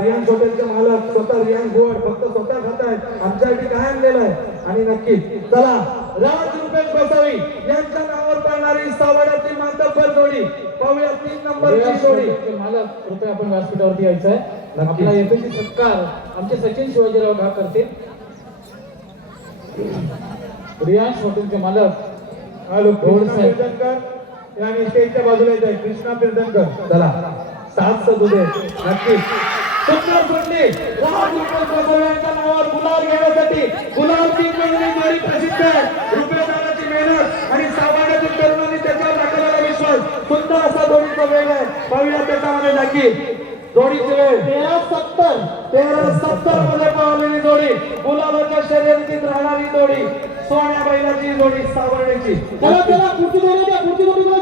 रियांश हॉटेलचे मालक स्वतः रियांश गोड फक्त स्वतः खात आहेत, आमच्यासाठी काय आणलेलं आहे. आणि नक्कीच चला राज रुपेश गोसावी यांच्या नावावर पडणारी सावड्यातील मातब्बर जोडी पाहूया 3 नंबरची जोडी. मालक कृपया आपण व्यासपीठावरती यायचं आहे. आपला यशस्वी सत्कार आमचे सचिन शिवाजीराव घा करतील. रियांश हॉटेलचे मालक आणि स्टेजच्या बाजूला येत आहे कृष्णा कीर्तनकर. चला साथ सदुदे नक्कीच सुंदर सुंदरी राज रुपेश गोसावी यांच्या नावावर गुलाल घेण्यासाठी गुलालची जोडी प्रसिद्ध आहे. रुपयेदाराची मेहनत आणि सावड्यातील तरुणांनी त्याच्यावर दाखवलेला विश्वास सुंदर असा जोडीचा वेळ आहे. पाहूया त्याच्यामध्ये नक्की जोडीची वेळ 13-70 मध्ये पावलेली जोडी गुलाबाच्या शर्यतीत राहणारी जोडी सोन्या बैलाची जोडी सावड्याची. चला चला पुढची जोडी द्या, पुढची जोडी द्या.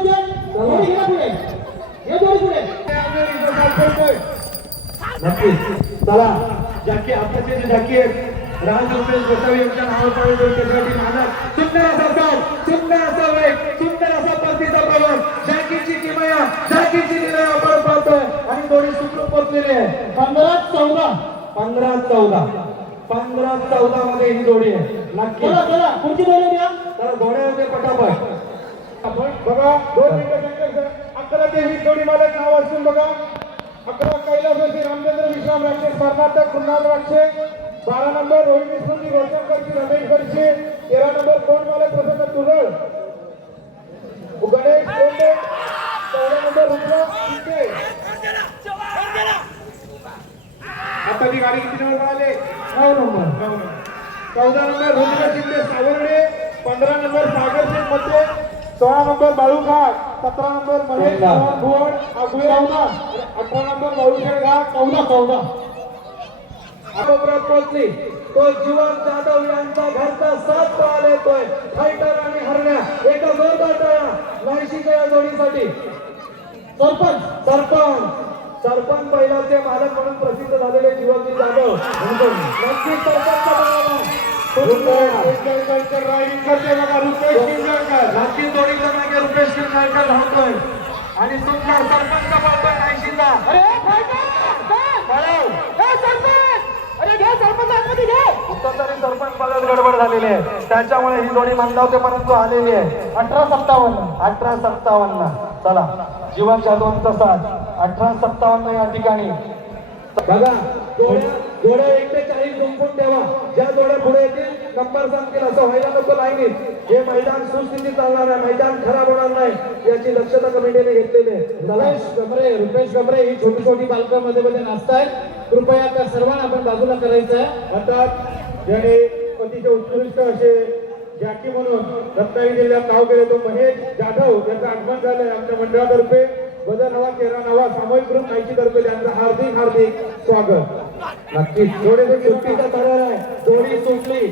जोडी घ्या पुढे, हे जोडी पुढे नक्कीच. चला जाकी आताचे जे जाकी आहेत राज रुपेश गोसावी यांच्या नावावर पावलेली त्यासाठी मानक सुंदर असा साथ, सुंदर असा वेग, सुंदर असा परतीचा प्रवास जाकीची किमया जाकीची निलय आपण पाहतोय आणि जोडी सुखरूप पोहोचलेली आहे. 15-14 मध्ये ही जोडी आहे. नक्की चला पुढची जोडी द्या. तर घोड्याचे पटापट आपण बघा 2 मिनिटं 11 ते 20 जोडी मालक नाव असून बघा 11 कैलास रामचंद्र विश्राम राक्षे कर्नाटक कृणाल राक्षे 12 नंबर रोहिणी स्मृती रोशनकरची रमेश करचे 13 नंबर कोण मालक प्रसन्न तुरळ गणेश कोंडे 14 नंबर रुद्र शिंदे. आता ती गाडी किती नंबर आले 9 number 14 number Rudra Shinde Savarde 15 number Sagar Singh मध्ये 16 number Balughat 17 number Mahesh Bhuvad 18 number Balusher Ghat 14 आटोपरात पोहोचली तो जीवन जाधव यांचा घरचा साथ पाहायला येतोय. फायटर आणि हरण्या एका जोरदार टाळ्या नाशिकच्या या जोडीसाठी. सरपंच पहिल्याचे मालक म्हणून प्रसिद्ध झालेले जीवनजी जाधव नक्कीच सरपंच रायडिंग करते बघा रुपेश किंजळकर नक्की जोडीच्या मागे रुपेश किंजळकर धावतोय आणि सुंदर सरपंच पाहतोय नाशिकला. तरी सरपंच बघत गडबड झालेली आहे त्याच्यामुळे ही जोडी मंदावते परंतु आलेली आहे. 18-57 चला जीवन जाधवांचा साथ 18-57 या ठिकाणी. बघा जोड्या 41 गुंफून ठेवा. ज्या जोड्या पुढे येतील नंबर सांगतील असं व्हायला नको लाईनीत. हे मैदान सुस्थितीत चालणार आहे, मैदान खराब होणार नाही याची दक्षता कमिटीने घेतलेली आहे. रुपेश गमरे ही छोटी छोटी बालकं मध्ये मध्ये नाचतायत. कृपया त्या सर्वांना आपण बाजूला करायचं आहे. आता ज्याने अतिशय उत्कृष्ट असे जॅकी म्हणून रत्नागिरी जिल्ह्यात नाव केले तो महेश जाधव यांचं आगमन झालंय. आमच्या मंडळातर्फे बदल नवा 13 नवा सामूहिक ग्रुप नाईची तर्फे त्यांचं हार्दिक स्वागत. नक्कीच जोडीचे सुट्टीचा करार आहे. जोडी सुटली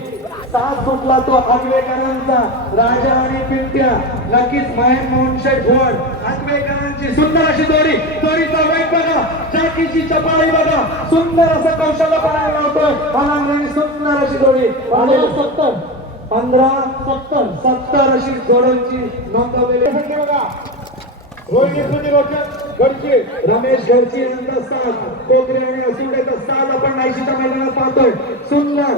साथ सुटला तो आगवेकरांचा राजा आणि पिंट्या. नक्कीच महेश मोहन शेठ भुवड आगवेकरांची सुंदर अशी जोडीचा वेग बघा, जाकीची चपाळी बघा, सुंदर असं कौशल्य पणाला लावतोय आणि सुंदर अशी जोडी 15-70 अशी जोड्यांची नोंदवलेली बघा. रोहिणी स्मृती रोशन गडचे रमेश घरची यांचा साथ कोकरे आणि असिवड्याचा साथ आपण नाशिकच्या मैदानात पाहतोय. सुंदर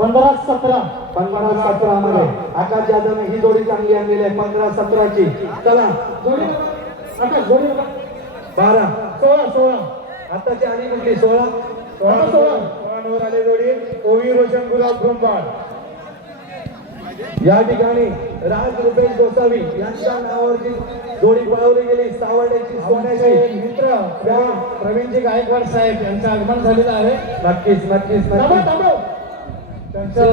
15-17 मध्ये आकाश जाधवने ही जोडी चांगली आणलेली आहे. 15-17 चला जोडी 12-16 आताची आणि कुठली 16 नंबर आले जोडी ओवी रोशन गुलाब ब्रह्मांड. या ठिकाणी राज रुपेश गोसावी यांच्या नावावरची जोडी पळवली गेली. सावड्याची सोन्याची मित्र प्रवीणजी गायकवाड साहेब यांचं आगमन झालेलं आहे. नक्कीच त्यांचं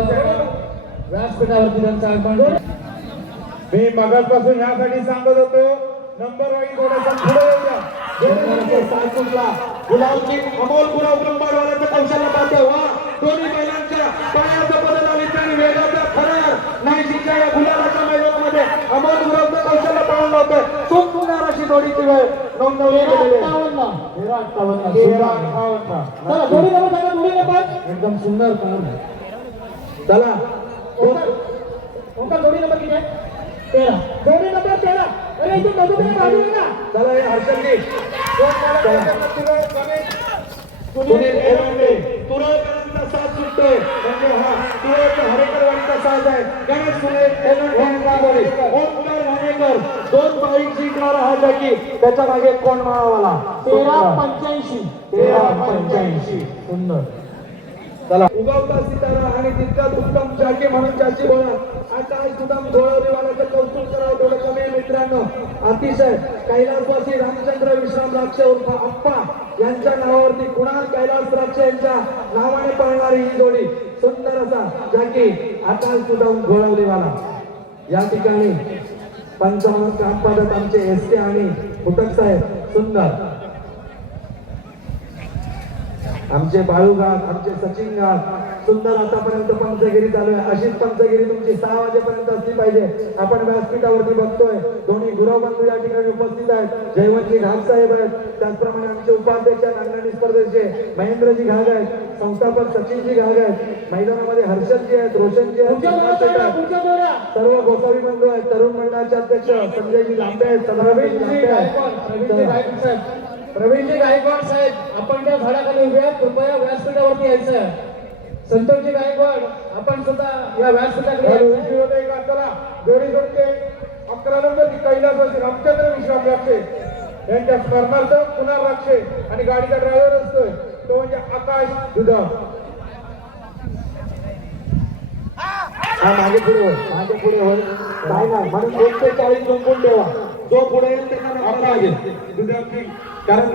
व्यासपीठावरती त्यांचं आगमन. मी मगापासून यासाठी सांगत होतो नंबर वाईज थोडासा पुढे येऊया. साथ सुटला गुलाबजी अमोल गुलाब ब्रह्मांडवाल्याचं कौशल्य पाहतोय. वा दोन्ही बैलांच्या पायाचा बदल आणि त्याने वेगाचा फरार नाशिकच्या या गुलाबाच्या मैदानामध्ये अमोल गुलाबचं कौशल्य पाहून लावतोय. सुंदर अशी जोडीची वेळ नोंदवली गेलेली आहे. 13-58 एकदम सुंदर. चला जोडी नंबर किती आहे? 13. जोडी नंबर 13. अरे इथे मधुमेह बाजू आहे ना. चला हे हर्षदजी दोन मालक त्यांना तुरळ गणेश सुनील एरंडे तुरळकरांचा साथ सुटतोय म्हणजे हा तुरळकर हरेकरवाडीचा साथ आहे गणेश सुनील एरंडे यांचा जोडी ओमकार घाणेकर 2 जिंकणारा हा जॅकी त्याच्या मागे कोण माळावाला 13-85. 13-85 सुंदर चला उगवता सितारा आणि तितकाच उत्तम जॅकी म्हणून ज्याची ओळख आकाश सुदाम घोळवलेवाल्याचं कौतुक करावं थोडं कमी आहे मित्रांनो अतिशय कैलासवासी रामचंद्र विश्राम राक्षे उर्फ अप्पा यांच्या नावावरती कुणाल कैलास राक्षे यांच्या नावाने पळणारी ही जोडी सुंदर असा जॅकी आकाश सुदाम घोळवलेवाला या ठिकाणी पंचावन्न काम पाहत आमचे एस के आणि फुटक साहेब सुंदर आमचे बाळूघाट आमचे सचिन घाट सुंदर आतापर्यंत पंचगिरी चालू आहे अशीच पंचगिरी तुमची 6 वाजेपर्यंत असली पाहिजे आपण व्यासपीठावरती बघतोय दोन्ही गुरुबंधू या ठिकाणी उपस्थित आहेत जयवंतजी घाग साहेब आहेत त्याचप्रमाणे आमचे उपाध्यक्ष नांगणी स्पर्धेचे महेंद्रजी घाग आहेत संस्थापक सचिनजी घाग आहेत मैदानामध्ये हर्षदजी आहेत रोशनजी आहेत सर्व गोसावी बंधू आहेत तरुण मंडळाचे अध्यक्ष संजयजी लांबे आहेत सदाभाईजी लांबे आहेत प्रवीणजी गायकवाड साहेब आपण त्या झाडाखाली उभे आहेत कृपया व्यासपीठावरती यायचं आहे. संतोषजी गायकवाड आपण सुद्धा या व्यासपीठाकडे यायचं. चला जोडी जोडते 11 नंबर कैलासवासी रामचंद्र विश्राम राक्षे यांच्या स्मरणार्थ कुणाल राक्षे आणि गाडीचा ड्रायव्हर असतोय तो म्हणजे आकाश दुधा हा मागे पुढे होय काय नाही म्हणून 1 ते 40 गुंफून ठेवा जो पुढे येईल त्यांना नंबर लागेल दुधाची कारण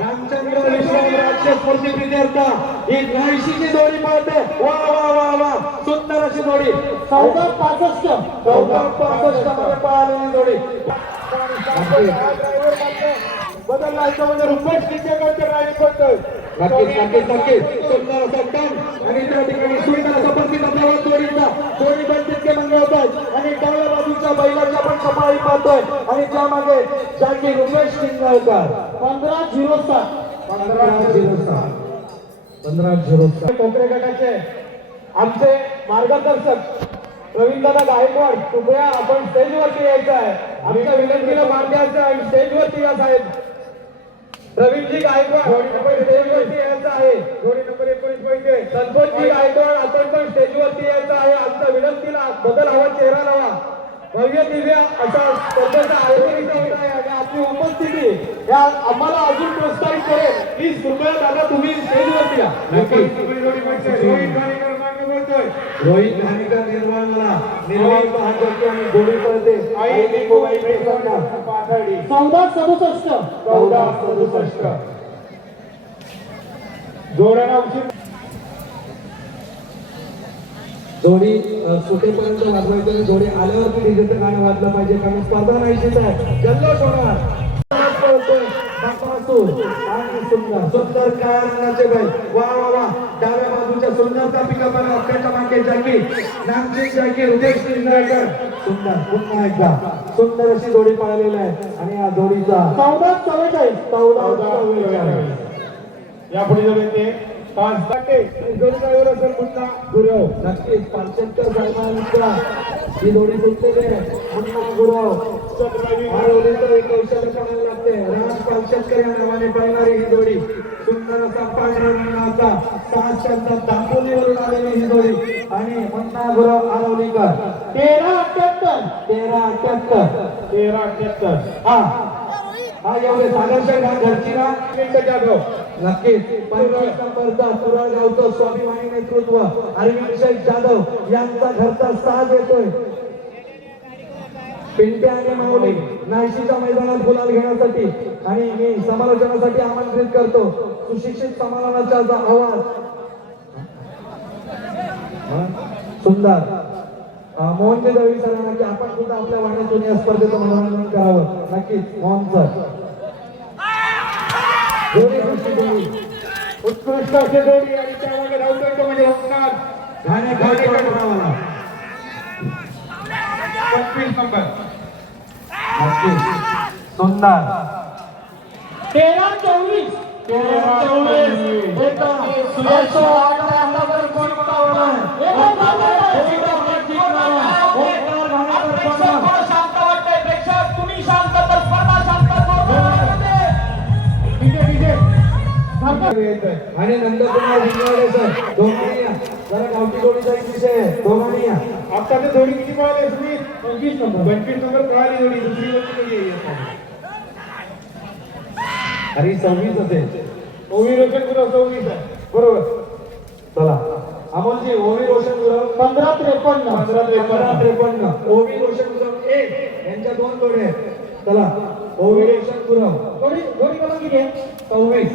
रामचंद्र विश्राम राक्षे स्फूर्ती प्रित्यर्थ ही 80ची जोडी पळते वा वा वा वा सुंदर अशी जोडी 14-65 मध्ये पळालेली जोडी बदलला म्हणजे रुपेश किंचेकरचे ड्रायव्हिंग करतोय नक्कीच सुंदर असा टन आणि त्या ठिकाणी सुंदर असा प्रसिद्ध प्रवास जोडीचा जोडी पण तितके मंगे होतात आणि डाव्या बाजूच्या बैलाच्या पण सफाई पाहतोय आणि त्यामागे जॅकी रुपेश किंगाळकर 15-07 कोकरे गटाचे आमचे मार्गदर्शक रवींद्रदा गायकवाड कृपया आपण स्टेजवरती यायचं आहे आमच्या विनंतीला मान द्यायचं आहे स्टेजवरती या साहेब रवींद्रजी गायकवाड आपण स्टेजवरती यायचं आहे जोडी नंबर 19 पैसे संतोषजी गायकवाड आपण पण स्टेजवरती यायचं आहे आमच्या विनंतीला बदल हवा चेहरा लावा भव्य दिव्य असा स्पर्धेचा आयोजन इथं होत आहे आणि आपली उपस्थिती या आम्हाला अजून प्रोत्साहित करेल प्लीज कृपया दादा तुम्ही स्टेजवरती या जोडी पैसे रोहित गाणेकर मागे बोलतोय रोहित घाणेकर निर्वाळला निर्वाळ पाहतो आणि जोडी पळते आई लिंबूबाई पेशवांना पाथर्डी 14-67 जोड्यांना उशीर जोडी सुटेपर्यंत वाजवायचं आणि जोडी आल्यावरती डीजेचं गाणं वाजलं पाहिजे कारण स्पर्धा नाहीशीच आहे जल्लोष होणार आणि सुंदर काळ्या रंगाचे बैल वा वा वा डाव्या बाजूच्या सुंदरचा पिकअप आणि अक्षयच्या मागे जॅकी नामची जॅकी हृदय किंजळकर सुंदर पुन्हा एकदा सुंदर अशी जोडी पाळलेली आहे आणि या जोडीचा 14-44 यापुढे जोडी ते 5 टक्के जोडी ड्रायव्हर असेल पुन्हा गुरव नक्कीच पाचशेकर साहेबांचा ही जोडी सुटलेली आहे पुन्हा गुरव हरवलीचं एक कौशल्य पणायला लागते राज पाचशेकर या नावाने पळणारी ही जोडी सुंदर असा पांढरा रंगाचा 6 दापोलीवरून आलेली ही जोडी आणि पुन्हा गुरव हरवलीकर 13-78 हा एवढे सागरच्या घरची ना जाधव नक्कीच 25 नंबरचा तुरळगावचं स्वाभिमानी नेतृत्व अरविंद शेख जाधव यांचा घरचा साज येतोय पिंट्या आणि माऊली नाशिकच्या मैदानात गुलाल घेण्यासाठी आणि मी समालोचनासाठी आमंत्रित करतो सुशिक्षित समालोचनाचा जो आवाज सुंदर मोहनजी दळवी सरांना की आपण सुद्धा आपल्या वाण्यातून या स्पर्धेचं मनोरंजन करावं नक्कीच मोहन सर उत्कृष्ट असे जोडी आणि त्यामध्ये धावतो म्हणजे ओंकार घाणेकर 25 नंबर नक्कीच सुंदर 13-24 सुरेश आणि नंदकुमार भिंगवडे सर दोघांनी या. जरा गावठी जोडीचा एक विषय आहे, दोघांनी या. आता ते जोडी किती पळाली तुम्ही 25 नंबर पळाली जोडी दुसरी जोडी आहे आता. आणि 26 असेल. ओवी रोशन गुरव 24 आहे बरोबर. चला अमोलजी ओवी रोशन गुरव 15-53 ओवी रोशन गुरव एक यांच्या दोन जोडे आहेत. चला ओवी रोशन गुरव जोडी क्रमांक किती आहे 26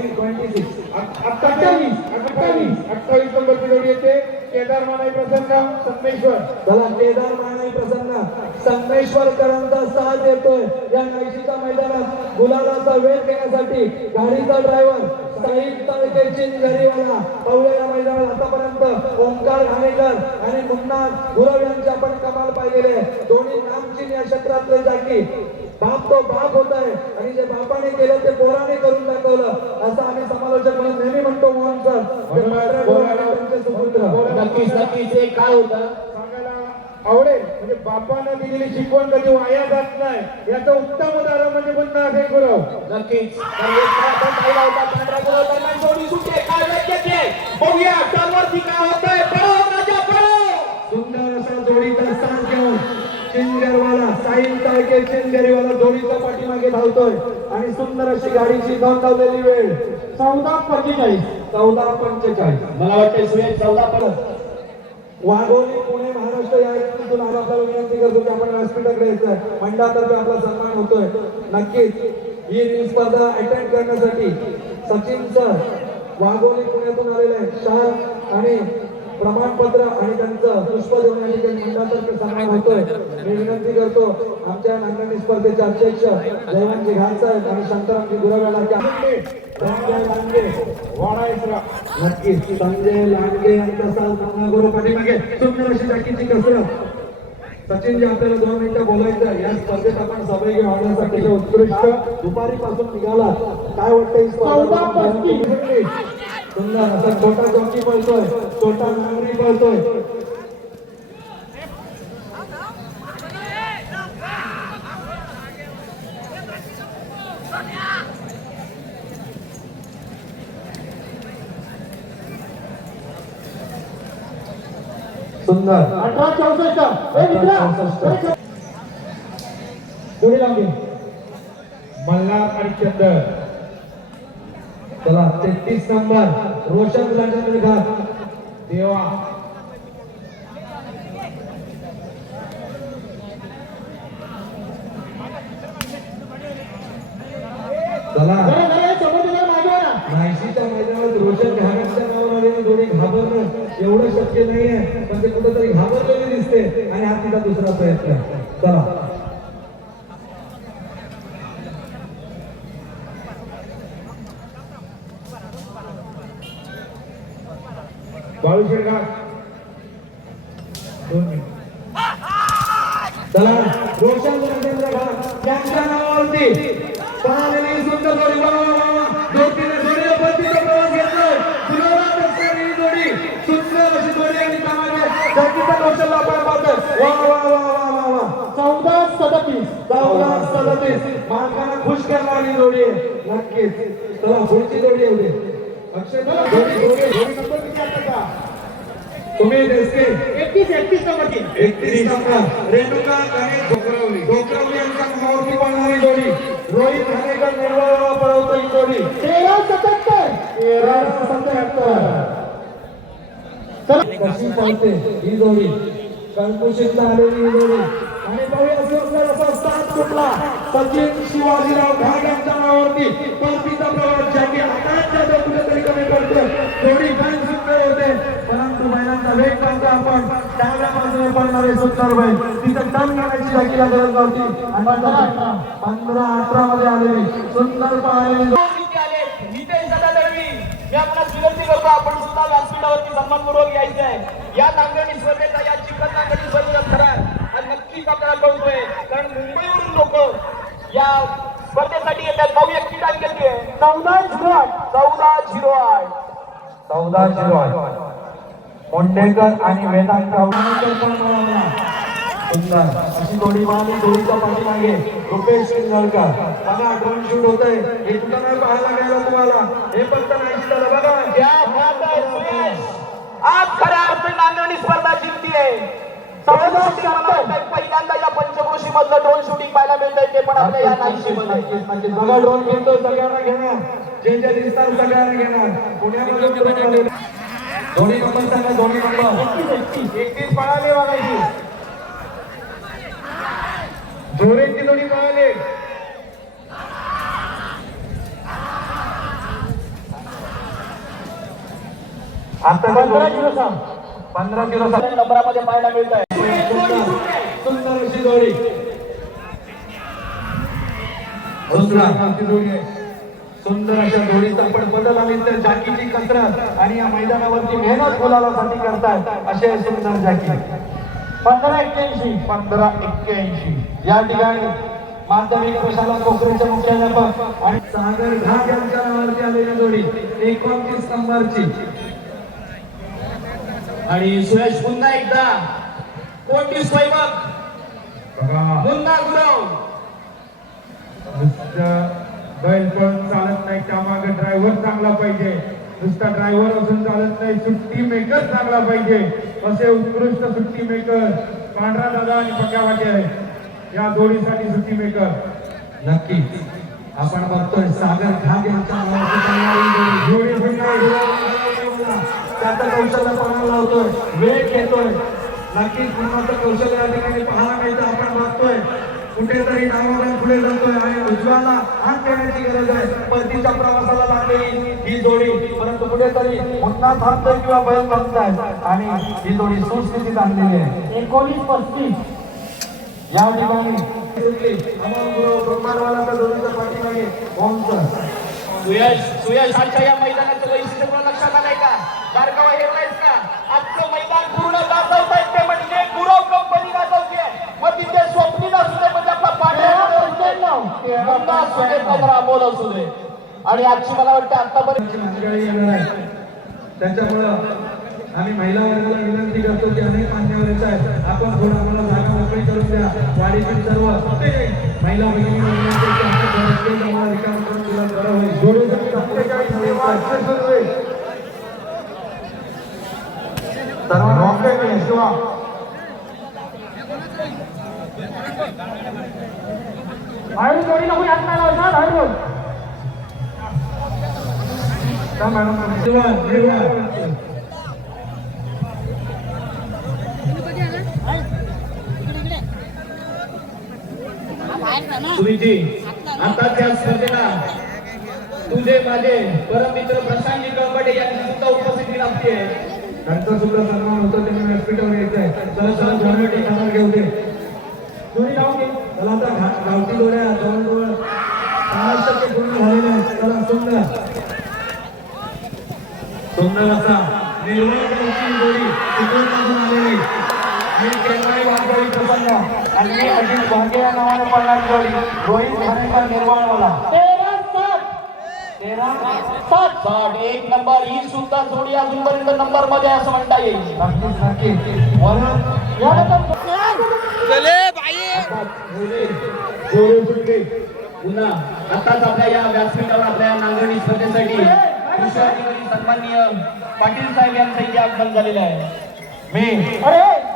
28 नंबरची जोडी येते केदार मानाई प्रसन्न संगमेश्वर. चला केदार मानाई प्रसन्न संगमेश्वरकरांचा साथ येतोय या नाशिकच्या मैदानात. गुलालाचा वेळ घेण्यासाठी गाडीचा ड्रायव्हर साहिब तालुके चिंचघरीवाला पाहुया या मैदानात. आतापर्यंत ओंकार घाणेकर आणि मुन्ना गुरव यांची आपण कमाल पाहिलेले आहे. दोन्ही नामचीन या क्षेत्रातले जागी बाप तो बाप होत आहे आणि जे बापाने केलं ते पोराने करून दाखवलं असं आम्ही समालोचक म्हणून नेहमी म्हणतो. मोहन सर त्यांचे सुपुत्र नक्कीच हे काय होतं सांगायला आवडेल म्हणजे बापानं दिलेली शिकवण कधी वाया जात नाही याचं उत्तम उदाहरण म्हणजे पुन्हा असे गुरव. नक्कीच तर एक खेळ आपण पाहिला होता. पांढरा गुलाल दरम्यान जोडी सुटे काय वेगळे बघूया टर्नवरती काय होतंय. पळव राजा पळव. सुंदर असा जोडीचा साथ घेऊन चिंचघरवाला साहिल ताळके चिंचघरीवाला जोडीच्या पाठीमागे धावतोय आणि सुंदर अशी गाडीची नोंदवलेली वेळ 14:45 मला वाटतं सुरेश 14 वाघोली पुणे महाराष्ट्र या तिथून आज आपल्याला विनंती करतो की आपण व्यासपीठाकडे यायचं. मंडळातर्फे आपला सन्मान होतोय. नक्कीच ही रील स्पर्धा अटेंड करण्यासाठी सचिन सर वाघोली पुण्यातून आलेले आहेत. शाल आणि प्रमाणपत्र आणि त्यांचं पुष्प देऊन या ठिकाणी मंडळातर्फे सन्मान होतोय. मी विनंती करतो आमच्या नांगरणी स्पर्धेचे अध्यक्ष जयवंतजी घाट साहेब आणि शांतारामजी गुरवेला संजय लांडगे वाडायचा नक्कीच संजय लांडगे यांचा साथ गुरु पाठीमागे सुंदर अशी जाकीची कसरत. सचिनजी आपल्याला 2 मिनिटं बोलायचं या स्पर्धेत आपण सहभागी होण्यासाठी उत्कृष्ट दुपारीपासून निघाला. काय वाटतं ही स्पर्धा? सुंदर असा छोटा जॉकी पळतोय, छोटा नांगरी पळतोय. सुंदर 18-64 जोडी लावली मल्हार आणि चंदर. चला 33 नंबर रोशन राजेंद्र घाट देवा चला नाशिकच्या मैदानात रोशन घाटाच्या नावावर आलेली जोडी घाबरणं एवढं शक्य नाहीये पण ते कुठेतरी घाबरलेली दिसते आणि हा तिचा दुसरा प्रयत्न. चला बाळूशेठ घाट 2 मिनिट. चला रोशन राजेंद्र घाट यांच्या नावावरती पळालेली सुंदर जोडी. जोडीने बंदीचा प्रवास घेतोय. ही जोडी सुंदर अशी जोडी आणि त्यामागे जाकीचा कौशल्य आपण पाहतोय. वा वा वा वा वा वा 14-37 मालकांना खुश करणारी जोडी आहे. नक्कीच चला पुढची जोडी येऊ दे. अक्षय जोडी नंबर किती आता तुम्ही देसके 31 नंबरची 31 नंबर रेणुका गणेश डोकरवली यांच्या नावावरती पळणारी जोडी. रोहित घाणेकर निर्वळ पळवतो ही जोडी. 13-77 कशी पळते ही जोडी. कंकुशीत आलेली ही जोडी आणि पाहूया सुंदर असा साथ कुठला सचिन शिवाजीराव घाट यांच्या नावावरती परतीचा प्रवास ज्याची आकाशच्या कुठेतरी कमी पडते. जोडी काय सुंदर होते परंतु बैलांचा वेग पाहतो आपण. डाव्या बाजूने पडणारे सुंदर बैल तिथे टर्न करायची जागीला गरज नव्हती. 15-18 मध्ये आलेली सुंदर पळालेली मी आपल्याला विनंती करतो आपण सुद्धा व्यासपीठावरती सन्मानपूर्वक यायचं आहे. या नांगरणी स्पर्धेचा या चिकन नांगरणी स्पर्धेचा खरा हा नक्कीच आपल्याला कळतोय कारण मुंबईवरून लोक या स्पर्धेसाठी येतात. पाहूया किती टाइम घेतली 14-08 मुंडेकर आणि वेदांत गावडेकर पण पळाला. सुंदर अशी जोडी मारली जोडीच्या पाठीमागे रुपेश सिंगळकर बघा ड्रोन शूट होतंय हे कुठं नाही पाहायला मिळालं तुम्हाला हे फक्त नाही झालं बघा क्या बात है सुरेश, आज खऱ्या अर्थी नांदेड स्पर्धा जिंकतीये. पहिल्यांदा या पंचक्रोशी मधलं ड्रोन शूटिंग पाहायला मिळतंय ते पण आपल्या या नाईशी मध्ये. बघा ड्रोन घेतो सगळ्यांना घेणार जे जे दिसतात सगळ्यांना घेणार पुण्यामध्ये ड्रोन आलेले. दोन्ही नंबर सांगा दोन्ही नंबर 31 पळाले बघायची जोरेची जोडी पळाले. आता 15 किलो नंबरामध्ये पाहायला मिळत आहे. सुंदर अशी जोडी सुंदर अशा जोडीचा पण बदल आणि त्या जाकीची कसरत आणि या मैदानावरची मेहनत गुलालासाठी करतात असे सुंदर जाकी 1581 या ठिकाणी माध्यमिक प्रशाला कोकरेचे मुख्याध्यापक आणि सागर घाट यांच्या नावावरती आलेली जोडी 29 नंबरची. आणि सुरेश पुन्हा एकदा कोटी स्वयंपाक बघा पुन्हा गुरव. नुसतं बैल पळून चालत नाही त्यामागे ड्रायव्हर चांगला पाहिजे. नुसता ड्रायव्हर असून चालत नाही सुट्टी मेकर चांगला पाहिजे. असे उत्कृष्ट सुट्टी मेकर पांढरा दादा आणि पक्या वाटे आहे. या जोडीसाठी सुट्टी मेकर नक्की आपण बघतोय सागर घाट यांच्या नावावरती चालणारी जोडी. जोडी पुन्हा त्याचं कौशल्य पणाला लावतोय वेळ घेतोय नक्कीच पुन्हाचं कौशल्य या ठिकाणी पाहायला मिळतं. आपण बघतोय कुठेतरी डावाला पुढे जातोय आणि उजव्याला हात देण्याची गरज आहे. परतीच्या प्रवासाला लागलेली ही जोडी परंतु कुठेतरी पुन्हा थांबतोय किंवा बैल थांबताय आणि ही जोडी सुस्थितीत आणलेली आहे. 19-35 या ठिकाणी ब्रह्मांडवालाच्या जोडीच्या पाठीमागे ओमचं सुयश आजच्या या मैदानाचं वैशिष्ट्य कोण लक्षात आलंय का? बारकावा हेरलायस का? आजचं मैदान पूर्ण गाजवतायत ते म्हणजे गुरव कंपनी गाजवते. मग तिथे स्वप्नील असू दे म्हणजे आपला पांढरा मुंडा असू दे 15 अमोल असू दे. आणि आजची मला वाटतं आतापर्यंत मंडळी येणार आहे त्याच्यामुळं आम्ही महिला वर्गाला विनंती करतो की अनेक मान्यवर येत आहेत आपण थोडं आम्हाला जागा मोकळी करून द्या. वाडीतील सर्व महिला भगिनी विनंती की आपण घरातील आम्हाला रिकाम करून दिला बरं होईल. जोडीसाठी 47 वाजता सुरू आहे. सर्वांना शिवा आणि जोडीला कोणी हात नाही लावणार. आणि बोल त्या मॅडम सुनीजी आता त्या स्पर्धेला तुझे माझे परममित्र प्रशांतजी कळपटे यांची सुद्धा उपस्थिती लाभते. त्यांचा सुद्धा सन्मान होतो त्यांनी व्यासपीठावर यायचं आहे. चला चला जोडीसाठी कामाला घेऊ दे जोडी लावून घे. चला आता गावठी जोड्या जवळजवळ 50% पूर्ण झालेल्या आहेत. चला सुंदर सुंदर असा निर्मळ जोडी चिपळूणमधून आलेली मी केंद्राई वाघोळी प्रसन्न आणि मी अजित भांगे या नावाने पडणारी जोडी रोहित खानेकर निर्वाळवाला 13-7 एक नंबर. ही सुद्धा जोडी अजूनपर्यंत नंबर मध्ये असं म्हणता येईल. नक्कीच नक्की वरून जोडी सुटली. पुन्हा आताच आपल्या या व्यासपीठावर आपल्या नांगरणी स्पर्धेसाठी कृषी अधिकारी सन्माननीय पाटील साहेब यांचं इथे आगमन झालेलं आहे. मी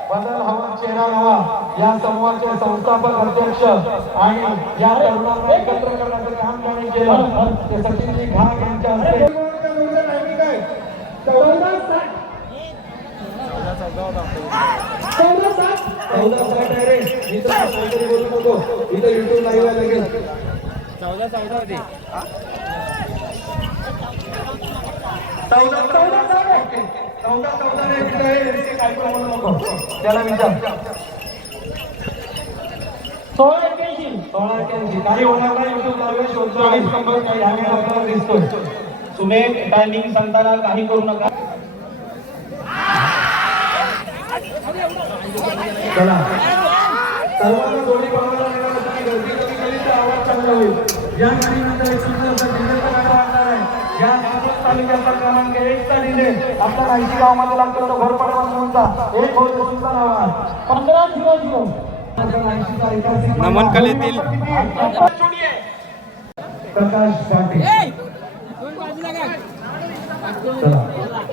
बदल हवा चेहरा हवा या समूहाचे संस्थापक अध्यक्ष आणि या तरुणांना एकत्र करण्याचं काम ज्यांनी केलं ते सचिनजी घाट यांच्या हस्ते टायमिंग आहे 14-7 आहे रे. मी तर काहीतरी बोलू नको इथं युट्यूब लाईव्ह आहे लगेच 14 होती. 14 काही बोलू नको त्याला विचार 16-81 काही होणार नाही. युट्यूब लाईव्ह शोधतो 20 नंबर काही आपल्याला दिसतोय. सुमेध टायमिंग सांगताना काही करू नका. चला सर्वांना जोडी बनवायला मिळालं तुम्ही गर्दी कमी केली तर आवाज चांगला होईल. या गाडीनंतर एक सुंदर असा डिझेलचा गाडा आणणार आहे. या नागपूर तालुक्याचा क्रमांक 1 चा डिझेल आपल्या 80 गावामध्ये लागतो तो घरपडा म्हणूनचा एक होतो सुंदर आवाज 15-0 नमन कलेतील प्रकाश पाटील. चला,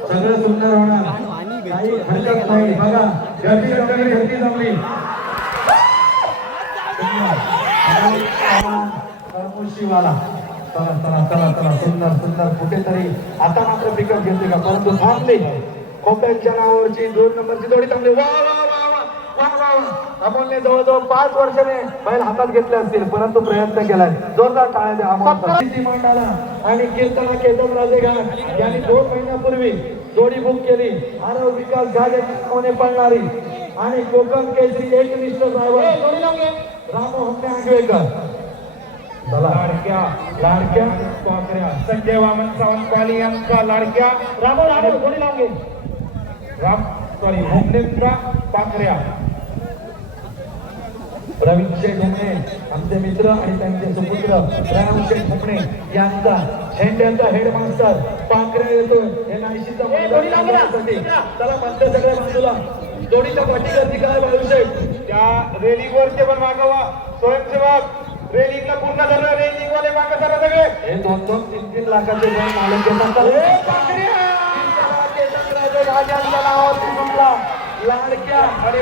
सगळं सुंदर होणार, काही हरकत नाही. बघा गर्दी जमली. शिवाला चला चला चला चला, सुंदर सुंदर. कुठेतरी आता मात्र पिकअप घेते का, परंतु थांबली. खोप्यांच्या नावावरची 2 नंबरची जोडी थांबली. वा वा वा वा वा वा वा. अमोलने जवळजवळ 5 वर्षाने बैल हातात घेतले असतील, परंतु प्रयत्न केलाय. जोरदार टाळ्या द्या अमोल मंडाला. आणि कीर्तना केतन राजेघाट यांनी 2 महिन्यापूर्वी जोडी बुक केली. आरव विकास घाट यांनी पळणारी आणि कोकण केसरी एकनिष्ठ ड्रायव्हर रामू हत्ते आंगवेकर. लाडक्या पाखऱ्या संजय वामन सावंतवाली यांचा लाडक्या भूमनेंद्र पाखऱ्या. प्रवीण शेठ भुमणे आमचे मित्र आणि त्यांचे सुपुत्र राम शेठ भुमणे यांचा झेंड्याचा हेडमास्टर पाखऱ्या येतोय. हे नाशिकचा मैदानासाठी चला म्हणते सगळ्या बाजूला. जोडीच्या पाठीवरती काय बाळू शेठ त्या रेलिंगवरचे पण मागवा. स्वयंसेवक रेलिंगला पूर्ण धरलं. रेलिंग वाले मागे धरा सगळे. हे 2-2, 3-3 लाखाचे बैल मालक लाडक्या आणि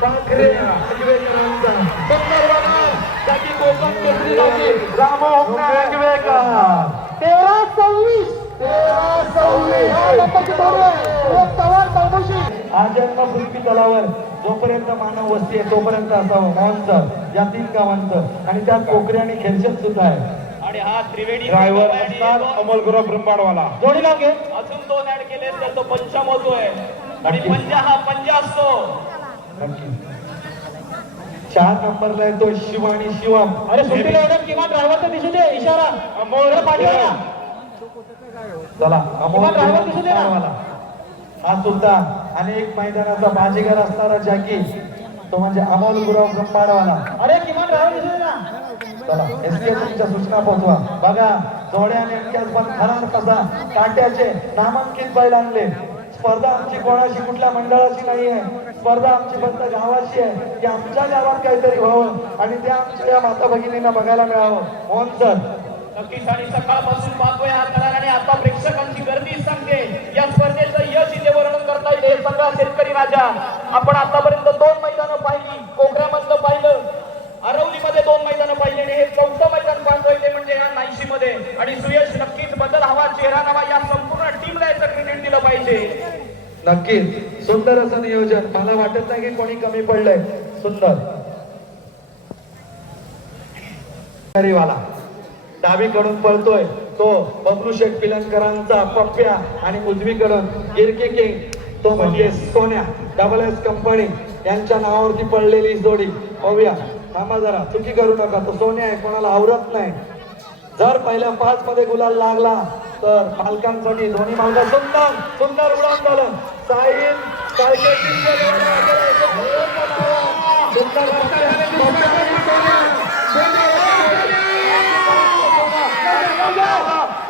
पाखरे आंगवेकरांचा सुंदर बघा. त्याची कोकण केसरी झाली. राम हत्ते आंगवेकर. 13-26 आजन्म पृथ्वी तलावर जोपर्यंत मानव वस्ती आहे तोपर्यंत असावं महोत्सव या 3 गावांचं. आणि त्यात कोकरे आणि खेळशेत सुद्धा आहे. आणि हा त्रिवेणी ड्रायव्हर असतात अमोल गुरु ब्रह्मांडवाला. जोडी लावून घे. अजून 2 ऍड केले तर तो पंचम होतोय. आणि पंजा हा पंजा असतो. नक्की 4 नंबरला येतो शिव आणि शिवम. अरे सुट्टीला एवढं किंवा ड्रायव्हरचा दिसू दे इशारा. अमोल पाठवा. चला अमोल driver दिसू दे ना. ब्रह्मांडवाला. हा सुद्धा अनेक मैदानाचा बाजीगर असणारा जॅकी, तो म्हणजे अमोल गुरु ब्रह्मांडवाला. अरे किमान ड्रायव्हर दिसू दे ना. चला एसके तुमच्या सूचना पोहोचवा. बघा जोड्या नेमक्याच पण खरार कसा काट्याचे नामांकित बैल आणले. स्पर्धा आमची कोणाशी कुठल्या मंडळाची नाही आहे. स्पर्धा आमची फक्त गावाची आहे. की आमच्या गावात काहीतरी व्हावं आणि ते आमच्या या माता भगिनींना बघायला मिळावं. मोहन सर नक्कीच. आणि सकाळपासून पाहतोय हा करार आणि आता प्रेक्षकांची गर्दी सांगते या स्पर्धेचं यश इथे वर्णन करता येईल. हे सगळा शेतकरी राजा आपण आतापर्यंत 2 मैदानं पाहिली. कोकऱ्यामधलं पाहिलं, आरवलीमध्ये 2 मैदानं पाहिली आणि हे 4थं मैदान पाहतोय ते म्हणजे या 89 मध्ये. आणि सुयश नक्कीच बदल हवा, चेहरा नवा. या संपूर्ण टीमला याचं क्रेडिट दिलं पाहिजे. नक्कीच सुंदर असं नियोजन. मला वाटत नाही की कोणी कमी पडलंय. सुंदर वाला डावीकडून पळतोय तो बबलू शेठ पिलनकरांचा पप्प्या आणि उजवीकडून गिरकी किंग तो म्हणजे सोन्या. डबल एस कंपनी यांच्या नावावरती पडलेली जोडी. पाहूया. थांबा जरा, चुकी करू नका. तो सोन्या आहे, कोणाला आवरत नाही. जर पहिल्या 5 मध्ये गुलाल लागला तर मालकांसाठी दोन्ही मालका सुंदर सुंदर उडान झालं. साहिल सारखे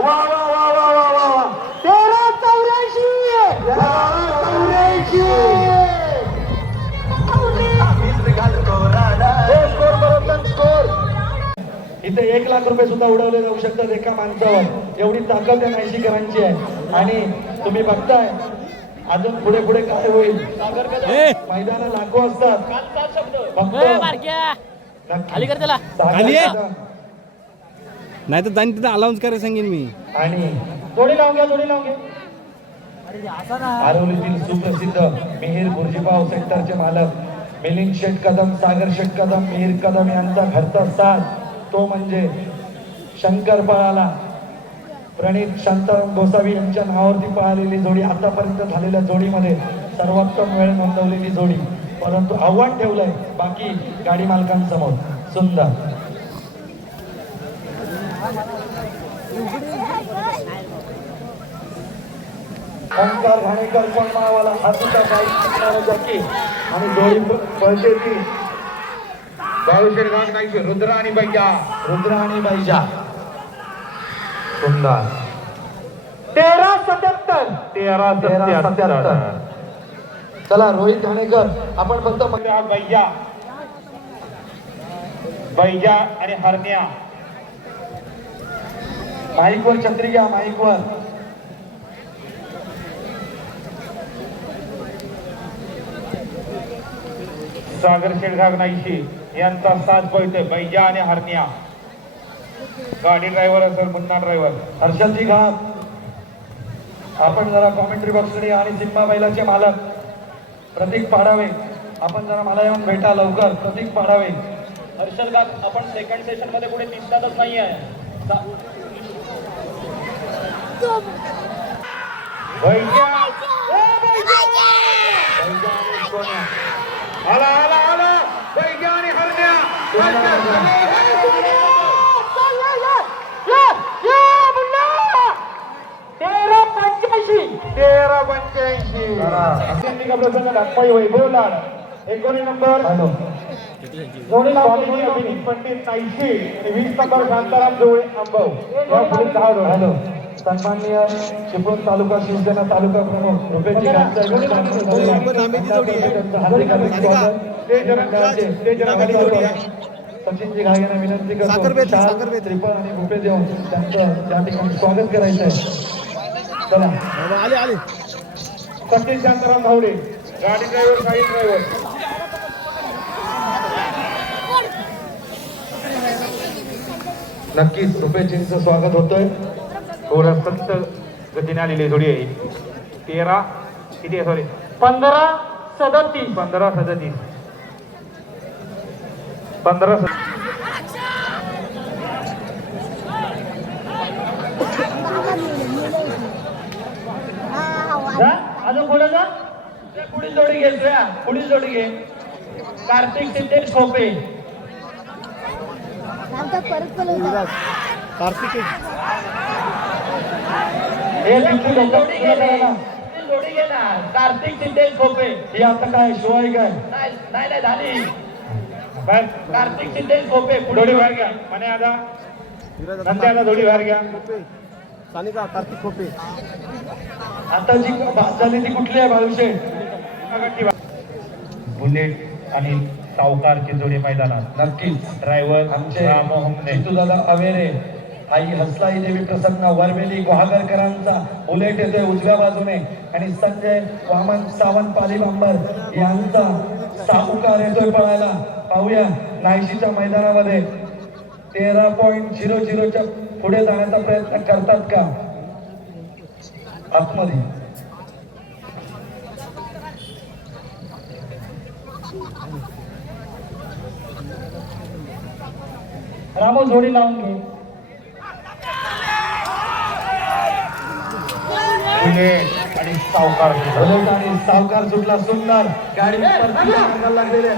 वा वा वा वा वा वा वा. 13-84. इथे 1 लाख रुपये सुद्धा उडवले जाऊ शकतात एका माणसावर. एवढी ताकद या नाशिकरांची आहे. आणि तुम्ही बघताय अजून पुढे पुढे काय होईल. मैदान लाखो असतात. नाही तर जाईन तिथं अलाउन्स करायला सांगेन मी. आणि जोडी लावून घ्या, जोडी लावून घ्या. आरवलीतील सुप्रसिद्ध मिहीर गुरुजीपाव सेंटरचे मालक मिलिंद शेठ कदम, सागर शेठ कदम, मिहीर कदम यांचा घरचा साथ तो म्हणजे शंकर पळाला. प्रणित शांताराम गोसावी यांच्या नावावरती पळालेली जोडी. आतापर्यंत झालेल्या जोडीमध्ये सर्वोत्तम वेळ नोंदवलेली जोडी. परंतु आव्हान ठेवलंय बाकी गाडी मालकांसमोर. सुंदर ओंकार घाणेकर कोणमावाला हा सुद्धा गाडी जॅकी आणि जोडी पळते ती बाळूशेठ गाव नाही. रुद्र आणि बैजा. रुद्र आणि बैजा. सुंदर 13-77. 13-77. चला रोहित घाणेकर आपण फक्त बैजा बैजा आणि हरण्या. माईकवर छत्री घ्या, माईकवर. सागर शेडघाग नाहीशी यांचा साथ पळतोय बैजा आणि हरण्या. गाडी ड्रायव्हर असेल मुन्ना ड्रायव्हर. हर्षलजी घाट, आपण जरा कॉमेंट्री बॉक्सकडे आणि सिम्बा बैलाचे मालक प्रतीक पाडावे, आपण जरा मला येऊन भेटा लवकर. प्रतीक पाडावे. हर्षल गात आपण सेकंड सेशन मध्ये पुढे दिसतातच नाही आहे. बैजा आला आला आला बैजा आणि हरण्या. 13-85 प्रसंग दाखवाई वैभव लाड. 19 नंबर जोडी स्वामी अभिनीत पंडित 80 आणि 20 नंबर शांताराम जोळे अंबव. हॅलो, सन्माननीय चिपळूण तालुका शिवसेना तालुका प्रमुख रुपेशजी घाटचे सचिनजी घागेने विनंती करतो श्रीफळ आणि बुफे देऊन त्यांचं त्या ठिकाणी स्वागत करायचं आहे. चला सचिन शांताराम धावडे. गाडी ड्रायव्हर साई ड्रायव्हर. नक्कीच रुपेशजींचं स्वागत होतंय. थोडा सक्त गतीने आलेली जोडी आहे. 13 किती आहे सॉरी 15-37 15-37 15 अजून पुढे जा. पुढील जोडी घे श्रेया, पुढील जोडी घे. कार्तिक सिद्धेश खोपे. हे बिलकुल जोडी घे ना. जोडी घे ना. कार्तिक सिद्धेश खोपे. ही आता काय शिवाय काय नाही नाही झाली. बाय. कार्तिक सिद्धेश खोपे जोडी पुढे बाहेर घ्या. म्हणे आता नंतर आता जोडी बाहेर घ्या. आता जी बात झाली ती कुठली आहे भाऊशे? बुलेट आणि सावकारची जोडी मैदानात. नक्कीच ड्रायव्हर आमचे रामोहमने. दादा अवेरे, आई हसलाई देवी प्रसन्न वरवेली गुहागरकरांचा बुलेट येते उजव्या बाजूने आणि संजय वामन सावंत पालीबांबर यांचा सावकार येतोय पळायला. पाहूया नायशीच्या मैदानामध्ये 13.00च्या पुढे जाण्याचा प्रयत्न करतात का आतमध्ये. रामो जोडी लावून घे. बुलेट आणि सावकार. बुलेट आणि सावकार सुटला सुंदर. गाडी लागलेली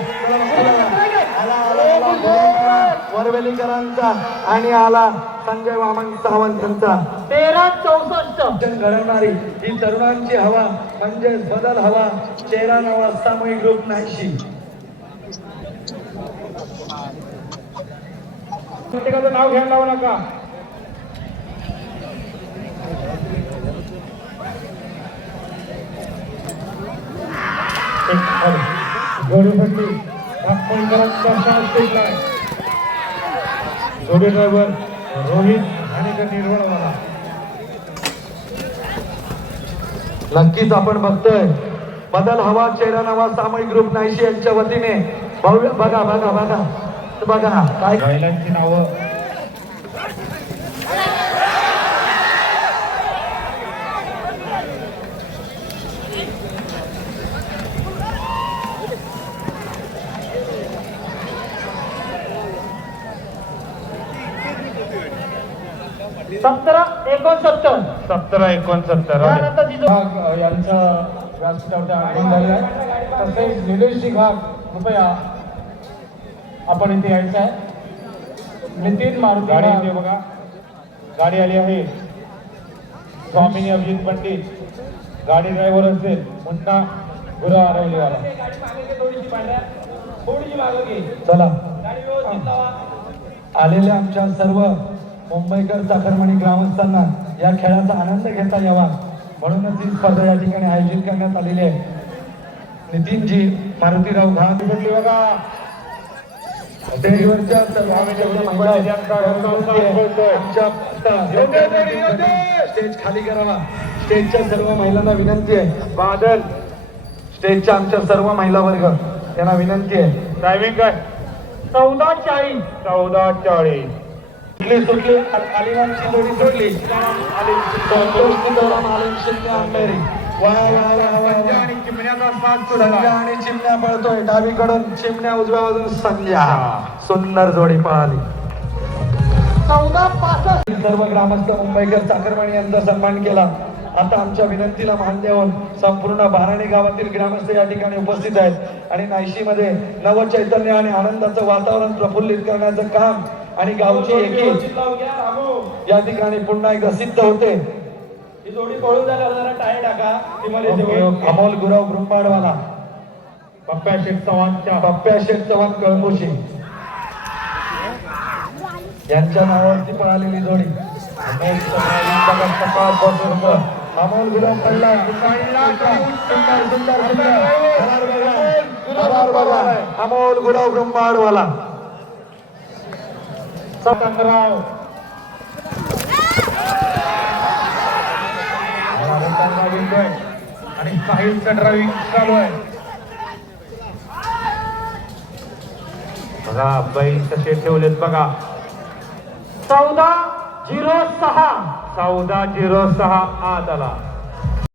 वरवेलीकरांचा आणि आला संजय वामन सावंत यांचा. 13-64 घडवणारी ही तरुणांची हवा म्हणजे बदल हवा. चेहरा नवा सामूहिक ग्रुप नाहीशी. प्रत्येकाचं नाव घ्यायला लावू नका. जोडीसाठी जोडी ड्रायव्हर रोहित ठाणेकर निर्वळवाला. नक्कीच आपण बघतोय बदल हवा चेहरा नवा सामूहिक ग्रुप नाहीशी यांच्या वतीने भव्य बघा बघा बघा बघा काय बैलांची नावं. सत्तर 17-69 त्यानंतर जी जो- यांच्या व्यासपीठावरती आगमन झाले आहे. तसेच निलेशजी घाग कृपया आपण इथे यायचं आहे. नितीन मारुती गाडी इथे बघा. गाडी आली आहे. स्वामिनी अभिजित पंडित. गाडी ड्रायव्हर असेल मुन्ना गुरा आरवलीवाला. चला आलेल्या आमच्या सर्व मुंबईकर चाकरमानी ग्रामस्थांना या खेळाचा आनंद घेता यावा म्हणूनच ही स्पर्धा या ठिकाणी आयोजित करण्यात आलेली आहे. नितीनजी मारुतीराव घाग बघा स्टेजवरच्या सर्व महिला स्टेज खाली करावा. स्टेजच्या सर्व महिलांना विनंती आहे. बादल स्टेजच्या आमच्या सर्व महिला वर्ग यांना विनंती आहे. टायमिंग काय 14:40 सुटली अलिमानची जोडी सुटली. संतोष नितोराम, आलिम शिंदे, अंबेरी. वा वा वा वा वा. आणि चिमण्याचा साथ संध्या सुटला आणि चिमण्या पळतोय. डावीकडून चिमण्या, उजव्या बाजून संध्या. सुंदर जोडी पळाली. 14:65 सर्व ग्रामस्थ मुंबईकर चाकरमानी यांचा सन्मान केला. आता आमच्या विनंतीला मान देऊन संपूर्ण बाराणी गावातील ग्रामस्थ या ठिकाणी उपस्थित आहेत आणि नाशिकमध्ये नवचैतन्य आणि आनंदाचं वातावरण प्रफुल्लित करण्याचं काम आणि गावची एकी या ठिकाणी पुन्हा एकदा सिद्ध होते. ही जोडी पळून जायला जरा टायर टाका ती मला ओके, ओके. अमोल गुरव ब्रह्मांडवाला, पप्प्या शेठ चव्हाणच्या पप्प्या शेठ चव्हाण कळमुशी यांच्या नावावरती पळालेली जोडी. अमोल गुरव पडला. सुंदर सुंदर सुंदर बघा. अमोल गुरव ब्रह्मांडवाला संग्राम आणि साहिलचं ड्रायव्हिंग चालू आहे. बघा बाई कसे ठेवलेत बघा. 14:06 14:06 आत आला.